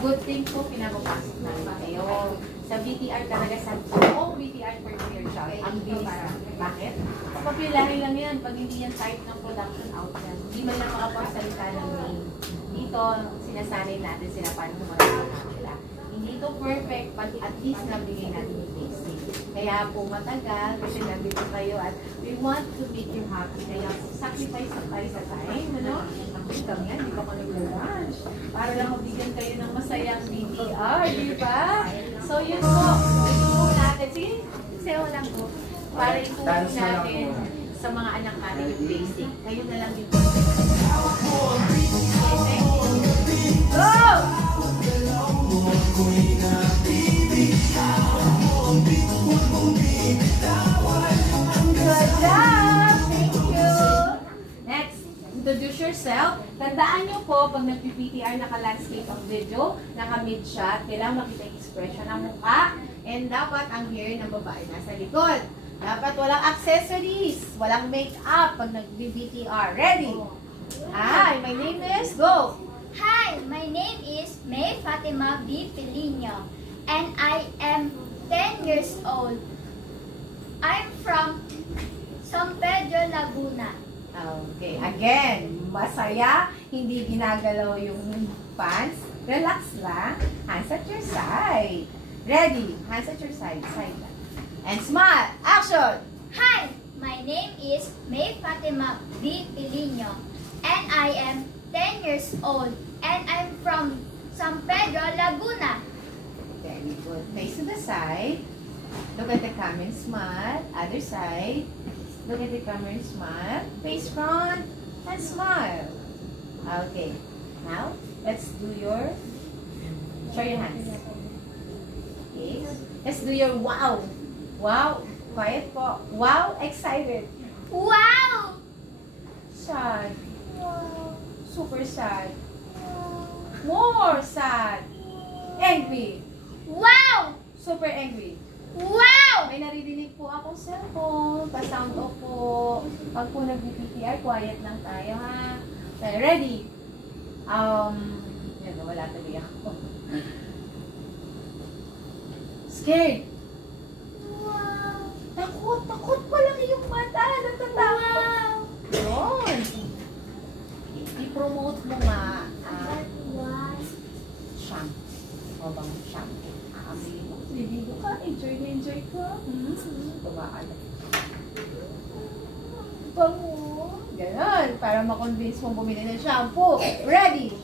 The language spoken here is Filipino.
good thing po pinapapasok namin kayo. Sa BTR talaga, sa buong BTR per year siya, ang bilis na. Bakit? Papilahin lang yan. Pag hindi yan type ng production out yan. Hindi man lang makapagsalita ng name. Dito, sinasanay natin sila paano kumakas sila. Hindi ito perfect, but at least nabigay natin yung basic. Kaya po matagal, kasi nandito kayo at we want to make you happy. Kaya sacrifice na tayo sa time, ano? Actually kami yan, di ba ko nag-lunch? Para lang mabigyan kayo ng masayang BTR, di ba? So yun po, itulong natin. Sige, sayo lang po. Para itulong natin sa mga anak natin yung basic. Kayo na lang yung introduce yourself. Tandaan nyo po, pag nag-PTR, naka-landscape ang video, naka-mid shot, kailangan makita yung expression ng mukha, and dapat ang hair ng babae nasa likod. Dapat walang accessories, walang make-up pag nag-BTR. Ready? Hi, my name is, go! Hi, my name is May Fatima B. Pilino, and I am 10 years old. I'm from San Pedro, Laguna. Okay, again, masaya, hindi ginagalaw yung pants. Relax lang. Hands at your side. Ready? Hands at your side. Side lang. And smile. Action! Hi, my name is May Fatima B. Pilino, and I am 10 years old, and I'm from San Pedro, Laguna. Very good. Face to the side. Look at the camera and smile. Other side. Look at the camera and smile. Face front and smile. Okay. Now, let's do your... Show your hands. Okay. Let's do your wow. Wow. Quiet po. Wow. Excited. Wow! Sad. Wow! Super sad. More sad. Angry. Wow! Super angry. Wow! May naririnig po akong cellphone. Pa-sound off po. Pag po nag-PTR, quiet lang tayo ha. Okay, ready? Yan, wala tuloy ako. Scared. Wow! Takot, takot pa lang yung mata. Natatakot. Yun. I-promote mo nga Wow! shampoo. O bang shampoo? Aamili mo. Liligo ka. Enjoy na enjoy ka. Tumaan. Bango. Ganon. Para ma-convince mo bumili ng shampoo. Ready?